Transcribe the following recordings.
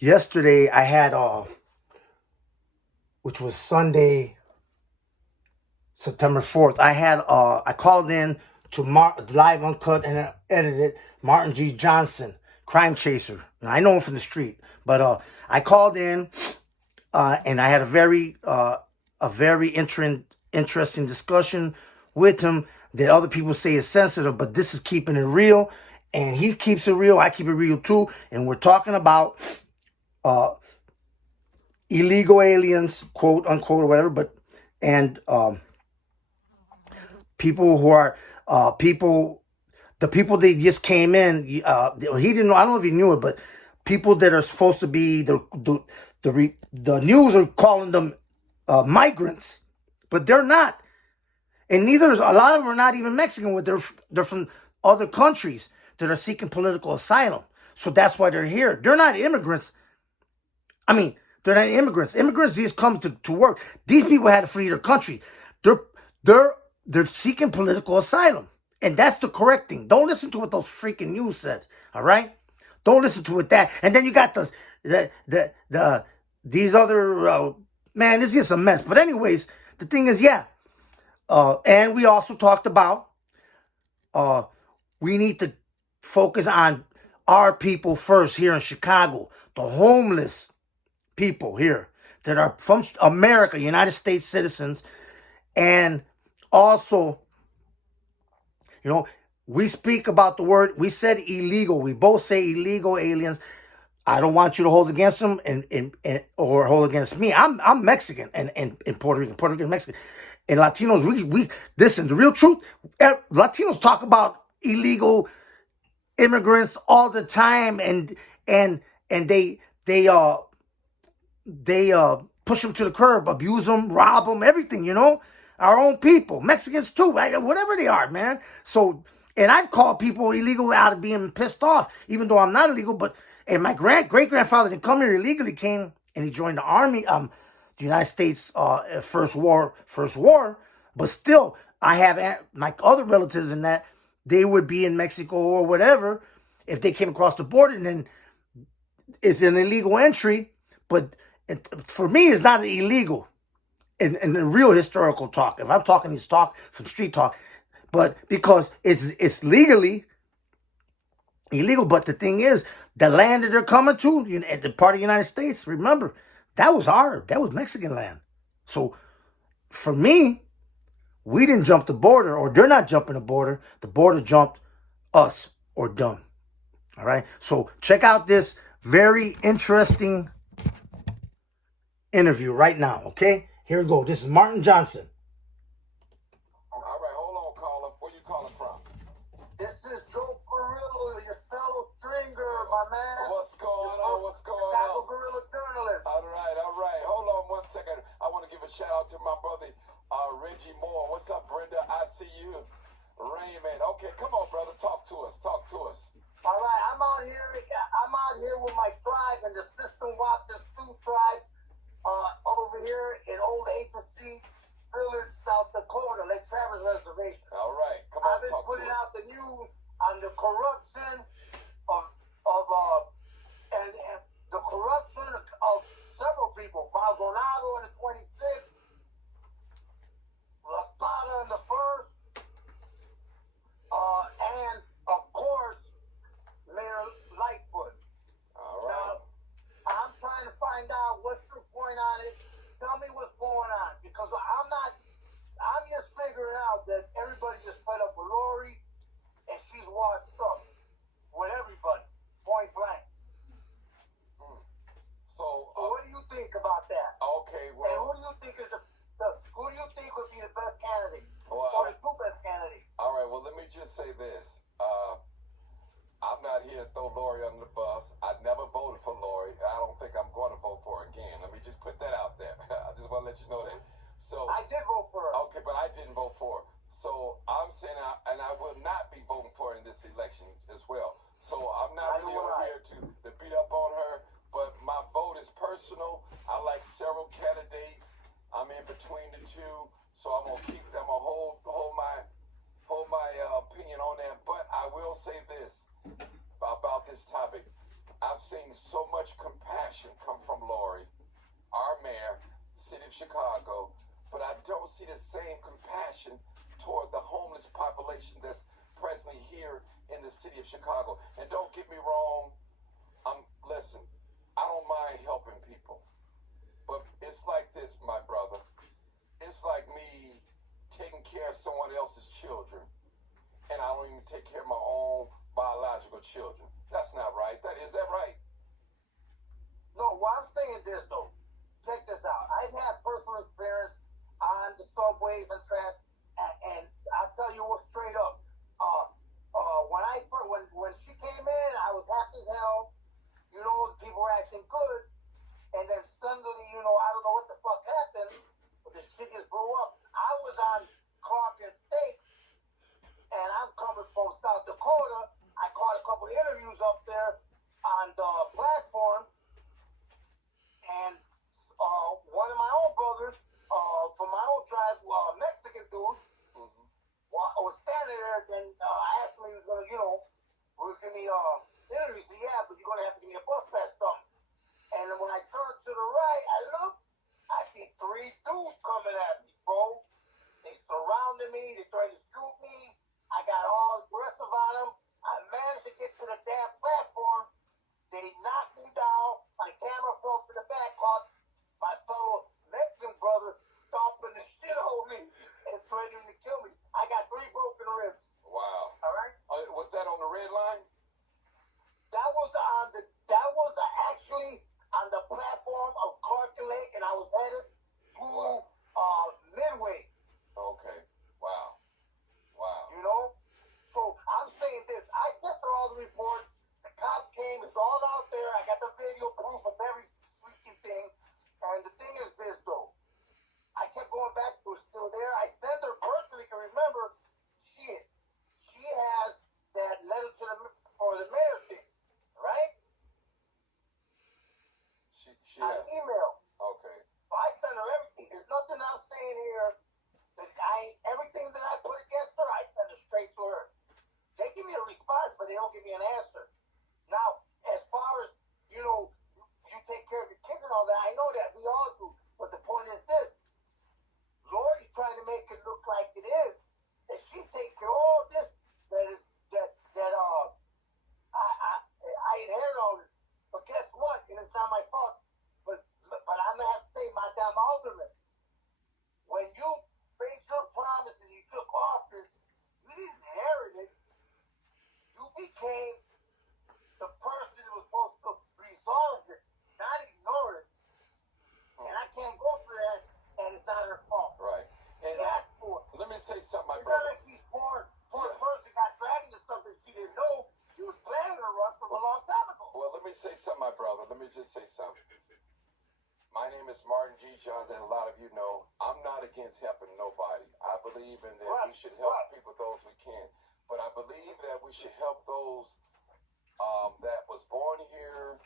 Yesterday I had which was Sunday, September 4th. I called in to live uncut and edited Martin G. Johnson, crime chaser. I know him from the street, but I called in and I had a very interesting discussion with him that other people say is sensitive, but this is keeping it real, and he keeps it real. I keep it real too, and we're talking about uh, illegal aliens, quote unquote, or whatever, but and people who are the people that just came in. He didn't know. I don't know if he knew it, but people that are supposed to be the news are calling them migrants, but they're not, and neither is a lot of them are not even Mexican. They're from other countries that are seeking political asylum. So that's why they're here. They're not immigrants. I mean, they're not immigrants. Immigrants just come to work. These people had to flee their country. They're they're they're seeking political asylum, and that's the correct thing. Don't listen to what those freaking news said. All right, don't listen to it that. And then you got these other man. It's just a mess. But anyways, the thing is, yeah. And we also talked about we need to focus on our people first here in Chicago, the homeless people here that are from America, United States citizens, and also, we speak about the word. We said illegal. We both say illegal aliens. I don't want you to hold against them or hold against me. I'm Mexican and Puerto Rican Mexican, and Latinos. We listen. The real truth. Latinos talk about illegal immigrants all the time, and they push them to the curb, abuse them, rob them, everything. Our own people, Mexicans too, whatever they are, man. So, and I've called people illegal out of being pissed off, even though I'm not illegal. And my great grandfather didn't come here illegally. Came and he joined the army, the United States first war. But still, I have my other relatives in that they would be in Mexico or whatever if they came across the border, and then it's an illegal entry. But for me, it's not illegal in the real historical talk. If I'm talking this talk from street talk, but because it's legally illegal. But the thing is, the land that they're coming to, the part of the United States, remember, that was Mexican land. So for me, we didn't jump the border, or they're not jumping the border. The border jumped us or them. All right. So check out this very interesting interview right now. Okay. Here we go. This is Martin Johnson. All right, hold on, caller. Where you calling from? This is Joe Perillo, your fellow stringer, my man. What's going on? What's going Chicago on? Guerrilla journalist. All right. Hold on 1 second. I want to give a shout out to my brother, Reggie Moore. What's up, Brenda? I see you. Raymond. Okay, come on, brother. Talk to us. All right, I'm out here with my tribe and the System Watcher Sioux tribe over here in Old Agency Village, South Dakota, Lake Travis Reservation. All right, come on, I've been talk to putting us. out the news on the corruption of the corruption of several people. Maldonado in the 26th, La Spada in the 1st, and of course, Mayor Lightfoot. All right. Now, I'm trying to find out what's your point on it. Tell me what's going on, because I'm just figuring out that everybody just fed up with Lori, and she's washed up with everybody, point blank. So, What do you think about that? okay, And well, who do you think is who do you think would be the best candidate, well, or the two best candidates? all right, well, let me just say this. I'm not here to throw Lori under the bus. I never voted for Lori. I don't think I'm going to vote for her again. Let me just put that out there. I just want to let you know that. So I did vote for her. okay, but I didn't vote for her. So I'm saying, and I will not be voting for her in this election as well. So I'm not really over here to beat up on her, but my vote is personal. I like several candidates. I'm in between the two, so I'm gonna keep them. Hold my opinion on that. But I will say this about this topic. I've seen so much compassion come from Lori, our mayor, city of Chicago, but I don't see the same compassion toward the homeless population that's presently here in the city of Chicago. And don't get me wrong, listen, I don't mind helping people, but it's like this, my brother. It's like me taking care of someone else's children, and I don't even take care of my own biological children. That's not right. Is that right? No, what I'm saying is this, though. Check this out. I've had personal experience on the subways and and I'll tell you what straight up. When she came in, I was happy as hell. You know, people were acting good, and then suddenly, you know, I don't know what the fuck happened, but the shit just blew up. I was on Clark and State, and I'm coming from South Dakota. I caught a couple of interviews up there on the platform, and one of my own brothers from my own tribe, Mexican dude, was standing there, and asked me, he was gonna, you know, give me interviews. So yeah, but you're gonna have to give me a bus pass, something. And then when I turned to the right, I look, I see 3 dudes coming at me, bro. They surrounded me. They tried to shoot me. I got all aggressive on them. I managed to get to the damn platform. They knocked me down. My camera fell to the back. Caught my fellow Mexican brother stomping the shit out of me and threatening to kill me. I got 3 broken ribs. Wow. All right. Was that on the red line? That was actually on the platform of Clark and Lake, and I was headed to Midway. Okay. Wow. You know? So I'm saying this. I sent her all the reports. The cop came. It's all out there. I got the video proof of every freaking thing. And the thing is this, though. I kept going back to it. Still there. I sent her personally. Can remember, shit. She has that letter for the mayor thing, right? She On email. Okay. So I sent her everything. There's nothing I'm saying here. Everything that I put against her, I send it straight to her. They give me a response, but they don't give me an answer. Now, as far as, you know, you take care of your kids and all that, I know that. We all do. But the point is this. Lori's trying to make it look like it is. And she's taking care of all this I inherit all this. But guess what? And it's not my fault. But I'm going to have to say, my damn alderman, when you made your promise and you took office, you didn't inherit it. You became the person who was supposed to resolve it, not ignore it. And I can't go for that, and it's not her fault. Right. And asked for it. let me say something, my It's not brother. like these poor person got dragged into something she didn't know. She was planning to run from a long time ago. Well, let me say something, my brother. Let me just say something. My name is Martin G. Johns, and a lot of you know I'm not against helping nobody. I believe in that we should help people those we can. But I believe that we should help those that was born here,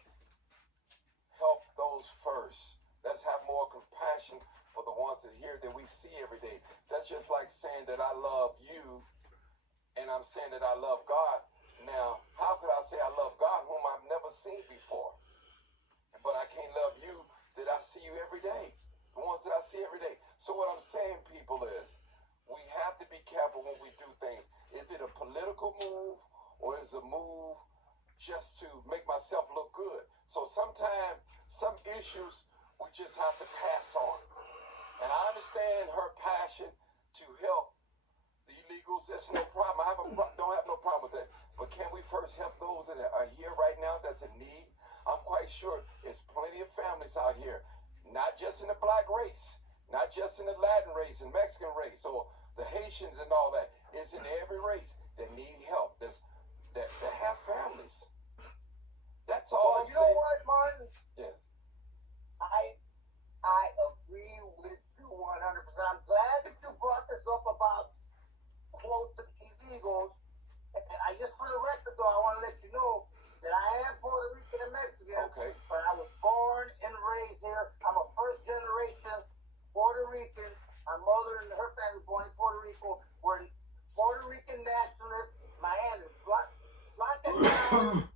help those first. Let's have more compassion for the ones that here that we see every day. That's just like saying that I love you, and I'm saying that I love God. Now, how could I say I love God whom I've never seen before? But I can't love you that I see you every day. The ones that I see every day. So what I'm saying, people, is we have to be careful when we do things. Is it a political move or is it a move just to make myself look good? So sometimes some issues we just have to pass on. And I understand her passion to help the illegals. That's no problem. Don't have no problem with that. But can we first help those that are here right now that's in need? I'm quite sure there's plenty of families out here, not just in the black race, not just in the Latin race and Mexican race, or the Haitians and all that. It's in every race that need help, that have families. That's all I'm you saying. know what, Martin? Yes. I agree with you 100%. I'm glad that you brought this up about, quote, the illegals. And I just, for the record, though, I want to let you know that I am Puerto Rican and Mexican. Okay. But I was born and raised here. I'm a first-generation Puerto Rican. My mother and her family were born in Puerto Rico. We're Puerto Rican nationalists. My aunt is Blanca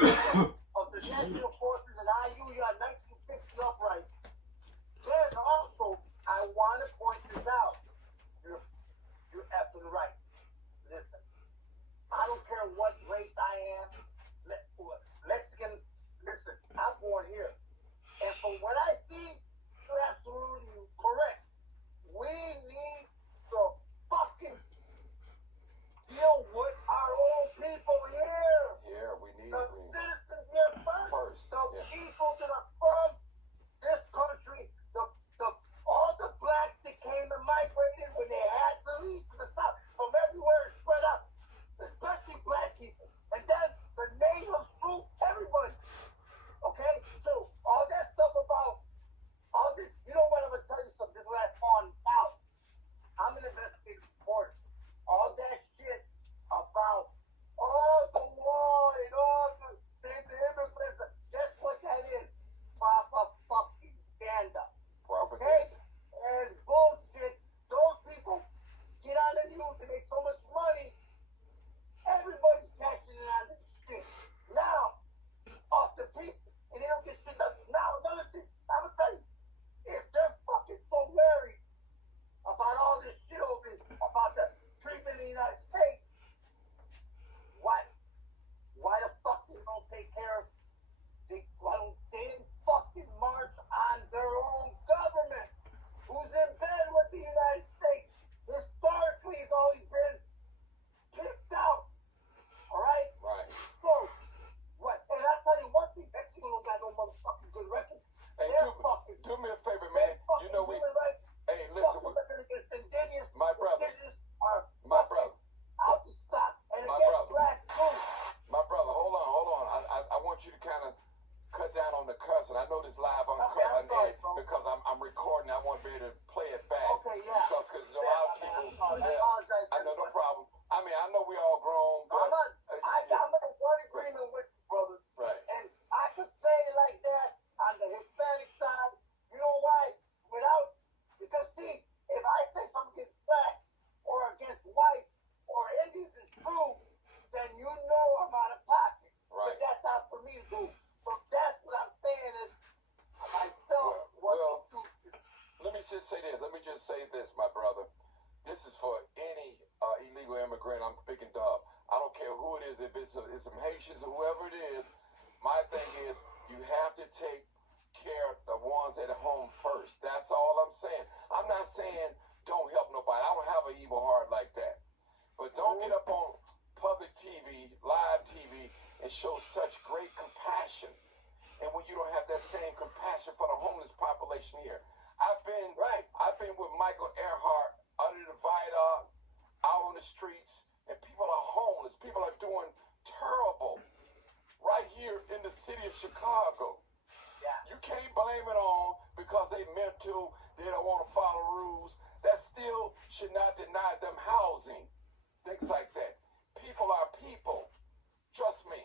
government of the National Forces and IUUA 1950 uprising. Then also, I want to point this out. You're effing right. Listen, I don't care what race I am, Mexican. Listen, I'm born here, and from what I see, you're absolutely correct. We need to fucking deal with our own people here. Yeah, we need The citizens here first. The people that are from this country, all the blacks that came and migrated when they had to leave to the south, from everywhere spread out, especially black people. And then the natives too, everybody. Okay? So all that stuff about all this, you know what, I'm gonna tell you something, this last on out. I'm an investigative reporter. All that shit about all the war and all the immigrants, guess what that is? Propaganda. Okay? And bullshit. Those people get on the news and make so much money. Everybody's cashing in on this shit. Now, off the people, and they don't get shit done. Now, another thing, I'm gonna tell you, if they're fucking so worried about all this shit over this, about the treatment in the United States, why the fuck they don't take care of, why don't they fucking march on their own government, who's in bed with the United States, historically has always been kicked out, alright? Right. So, what, and I'll tell you one thing, Mexico don't got no motherfucking good record. Hey, They're fucking, do me a favor, man. You know we. human rights, Hey, listen, fucking against indigenous, my brother, indigenous are my fucking brother, out to stop, and my against brother. black too. my brother. Hold on. I want you to kind of cut down on the cussing. I know this live uncut Okay, I'm sorry, bro. because I'm recording. I want to be able to play it back. Okay, yeah. Because a lot of people. I'm sorry. I Yeah, apologize. I know, no problem. I mean, I know we all grown, but I'm in one agreement with you, brother. right. And I could say it like that on the Hispanic side. You know why? Because see, if I say something against black or against white or Indians is true, then you know I'm out of pocket. Right. But that's not for me to do. So that's what I'm saying is myself. Well, let me just say this, my brother. This is for any illegal immigrant. I'm picking up. I don't care who it is. If it's some Haitians or whoever it is, my thing is you have to take care of the ones at home first. That's all I'm saying. I'm not saying don't help nobody. I don't have an evil heart like that. But don't get up on public TV, live TV, and show such great compassion. And when you don't have that same compassion for the homeless population here. I've been with Michael Earhart under the viaduct, out on the streets, and people are homeless. People are doing terrible right here in the city of Chicago. Yeah. You can't blame it on because they meant to, they don't want to follow rules. That still should not deny them housing. Things like that. People are people. Trust me.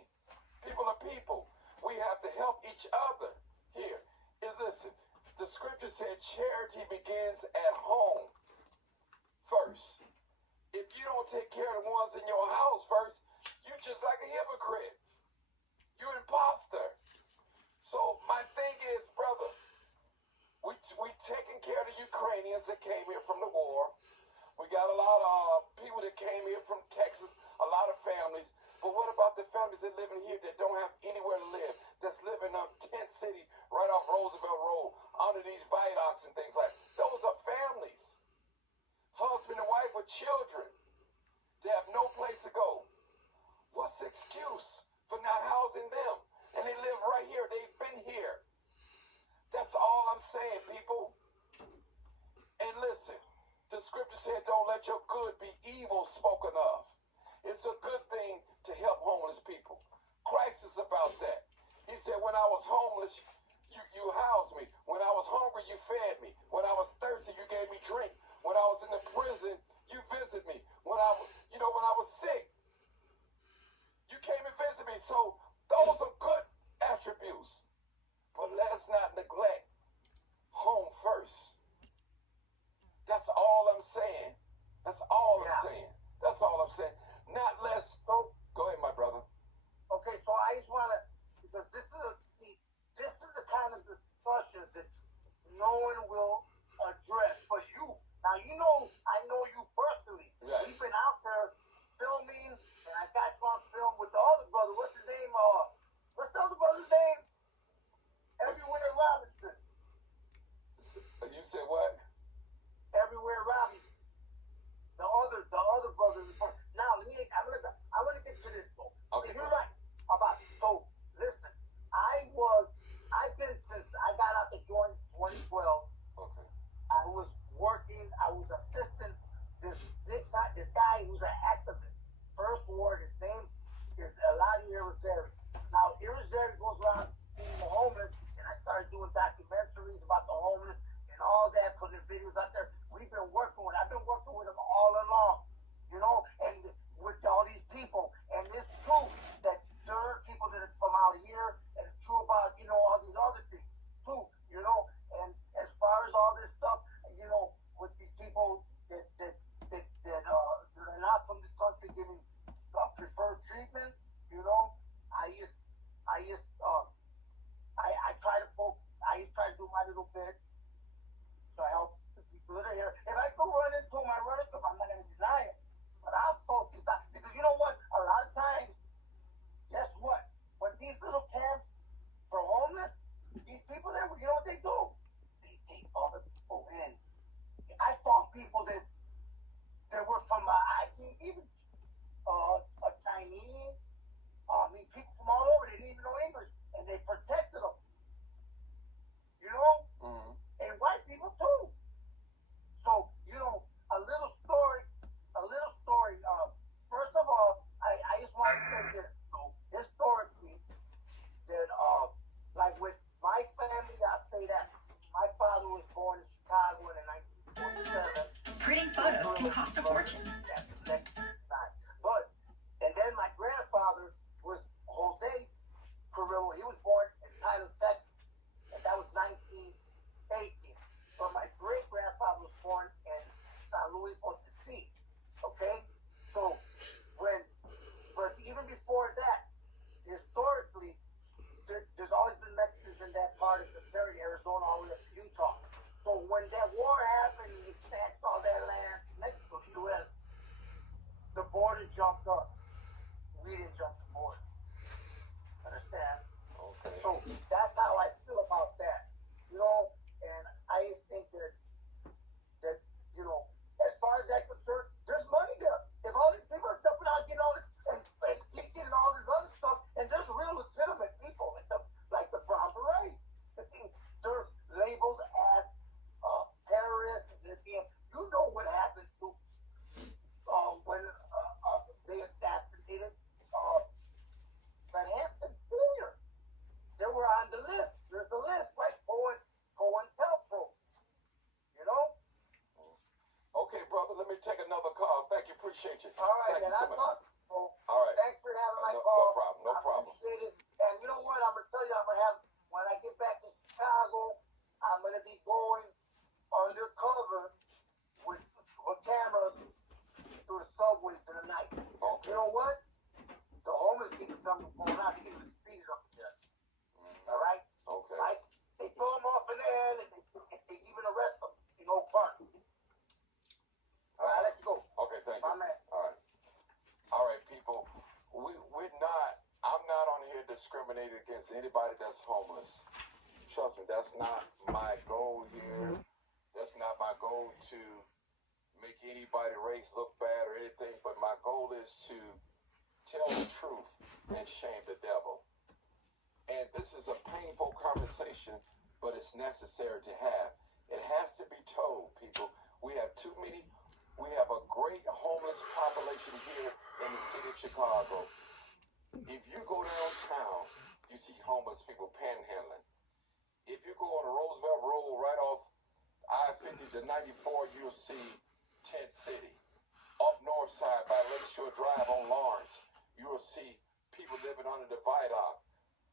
People are people. We have to help each other here. And listen, the scripture said charity begins at home first. If you don't take care of the ones in your house first, you're just like a hypocrite. You're an imposter. So my thing is, brother, we taking care of the Ukrainians that came here from the war. We got a lot of people that came here from Texas, a lot of families. But what about the families that live in here that don't have anywhere to live, that's living in Tent City, right off Roosevelt Road, under these viaducts and things like that? Those are families. Husband and wife with children. They have no place to go. What's the excuse for not housing them? And they live right here. They've been here. That's all I'm saying, people. And listen, the scripture said, don't let your good be evil spoken of. It's a good thing to help homeless people. Christ is about that. He said, when I was homeless, you housed me. When I was hungry, you fed me. When I was thirsty, you gave me drink. When I was in the prison, you visited me. When I was sick, you came and visited me. So those are good attributes. But let us not neglect home first. That's all I'm saying. That's all I'm saying. That's all I'm saying. Not less. Go ahead, my brother. Okay, so I just want to can cost a fortune. But, and then my grandfather was Jose Carrillo. He was born in Tyler, Texas, and that was 1918. But my great grandfather was born in San Luis Potosí. Okay, so but even before that, historically, there's always been Mexicans in that part of the area, Arizona, all the way up to Utah. So when that war happened and we snatched all that land, Mexico, U.S., the border jumped up. We didn't jump the border. Understand? Okay. So that's how I feel about that. You know, and I think that you know, as far as that concerned, there's money there. If all these people are jumping out, getting all this and speaking and all this other stuff, and there's real legitimate people like the Brown Berets. They're labeled as terrorists, and they're being, you know what happened to when they assassinated Van Hampton Sr. They were on the list. There's a list, right? COINTELPRO. You know? Okay, brother, let me take another call. Thank you, appreciate you. All right, Thank man. you so I much. thought so. All right. Thanks for having my No call. problem, no problem. I appreciate it. And you know what? I'm going to tell you, I'm going to have, when I get back to Chicago, I'm going to be going undercover with cameras through the subways in the night. Okay. You know what? The homeless people come going out to get the streets up there. All right? Okay. They throw them off in the air and they even arrest them in Oak Park. All right, let's go. Okay, thank you. My man. All right, people. I'm not on here discriminating against anybody that's homeless. Trust me, that's not my goal here. That's not my goal to make anybody race look bad or anything, but my goal is to tell the truth and shame the devil. And this is a painful conversation, but it's necessary to have. It has to be told, people. We have a great homeless population here in the city of Chicago. If you go downtown, you see homeless people panhandling. If you go on the Roosevelt Road right off I-50 to 94, you'll see Tent City. Up north side by Lakeshore Drive on Lawrence, you will see people living under the viaduct.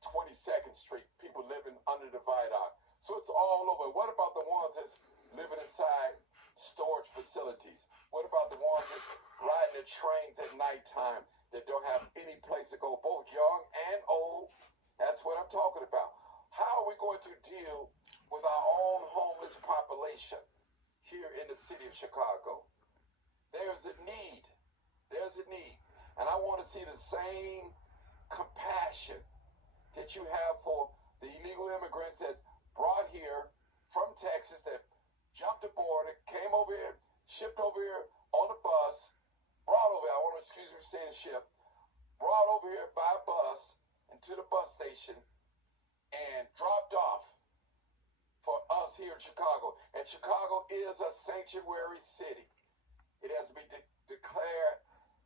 22nd Street, people living under the viaduct. So it's all over. What about the ones that's living inside storage facilities? What about the ones that's riding the trains at nighttime that don't have any place to go, both young and old? That's what I'm talking about. How are we going to deal with our own homeless population here in the city of Chicago? There's a need. There's a need. And I want to see the same compassion that you have for the illegal immigrants that's brought here from Texas, that jumped the border, came over here, shipped over here on a bus, brought over here, I want to excuse me for saying ship, brought over here by bus into the bus station and dropped off for us here in Chicago. And Chicago is a sanctuary city. It has to be declared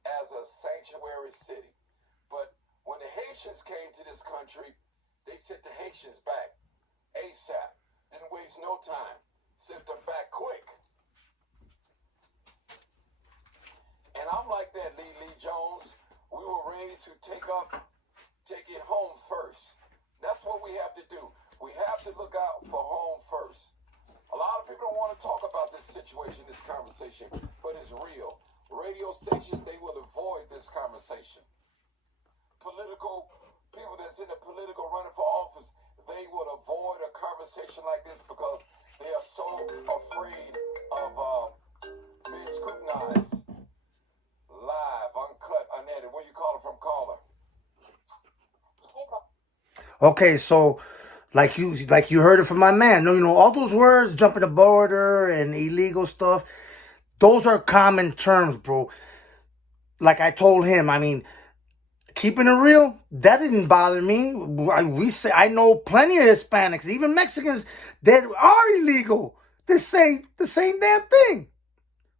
as a sanctuary city. But when the Haitians came to this country, they sent the Haitians back ASAP. Didn't waste no time. Sent them back quick. And I'm like that, Lee Jones. We were raised to take it home first. That's what we have to do. We have to look out for home first. A lot of people don't want to talk about this situation, this conversation, but it's real. Radio stations, they will avoid this conversation. Political people that's in the political running for office, they will avoid a conversation like this because they are so afraid of being scrutinized. Live, uncut, unedited. Where you calling from, caller? Okay, so like you heard it from my man. No, all those words, jumping the border and illegal stuff, those are common terms, bro. Like I told him, I mean, keeping it real, that didn't bother me. I know plenty of Hispanics, even Mexicans, that are illegal. They say the same damn thing.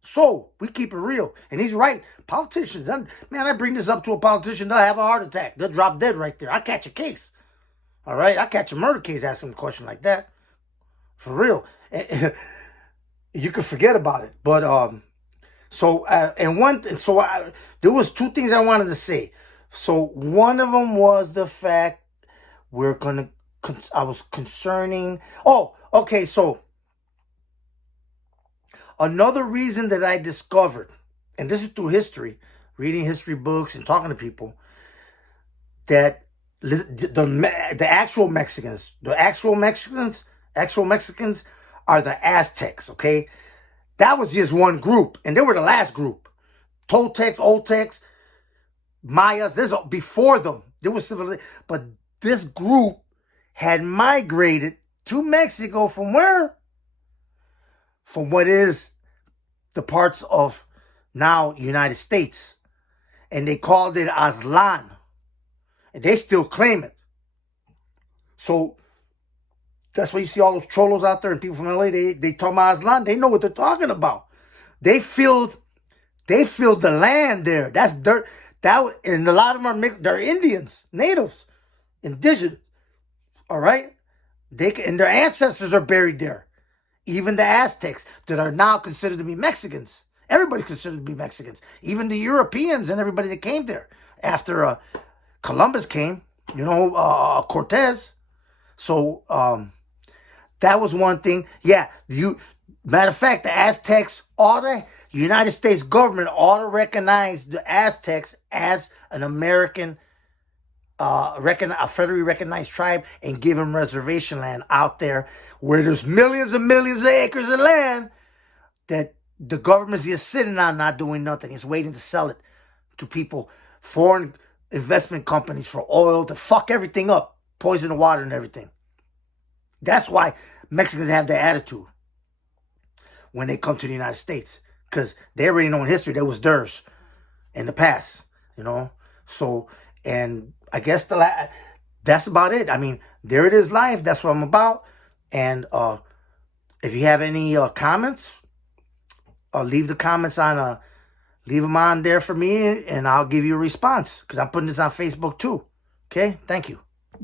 So we keep it real, and he's right. Politicians, man, I bring this up to a politician, they'll have a heart attack. They'll drop dead right there. I catch a case. All right, I catch a murder case asking a question like that. For real. You can forget about it. But So, there was two things I wanted to say. So one of them was the fact I was concerning. Oh, okay. So another reason that I discovered, and this is through history, reading history books and talking to people, that the actual Mexicans are the Aztecs. Okay, that was just one group, and they were the last group. Toltecs, Oltecs, Mayas. Before them. There was civilization, but this group had migrated to Mexico from where? From what is the parts of now United States, and they called it Aztlan, and they still claim it. So that's why you see all those cholos out there and people from LA. They talk about Aztlan. They know what they're talking about. They filled the land there. That's dirt. And a lot of them they're Indians, natives, indigenous. All right, and their ancestors are buried there. Even the Aztecs that are now considered to be Mexicans. Everybody's considered to be Mexicans. Even the Europeans and everybody that came there after Columbus came. Cortez. So that was one thing. Yeah, matter of fact, the Aztecs the United States government ought to recognize the Aztecs as an American, a federally recognized tribe, and give them reservation land out there where there's millions and millions of acres of land that the government's just sitting on, not doing nothing. It's waiting to sell it to people, foreign investment companies for oil to fuck everything up, poison the water and everything. That's why Mexicans have that attitude when they come to the United States, because they already know in history there was theirs in the past, So, and I guess that's about it. I mean, there it is live. That's what I'm about. And if you have any comments, leave the comments leave them on there for me, and I'll give you a response, because I'm putting this on Facebook too. Okay? Thank you.